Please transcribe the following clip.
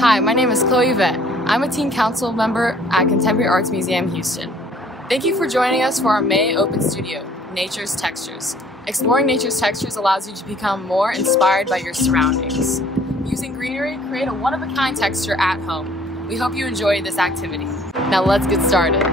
Hi, my name is Chloe Vett. I'm a teen council member at Contemporary Arts Museum, Houston. Thank you for joining us for our May Open Studio, Nature's Textures. Exploring nature's textures allows you to become more inspired by your surroundings. Using greenery, create a one-of-a-kind texture at home. We hope you enjoy this activity. Now let's get started.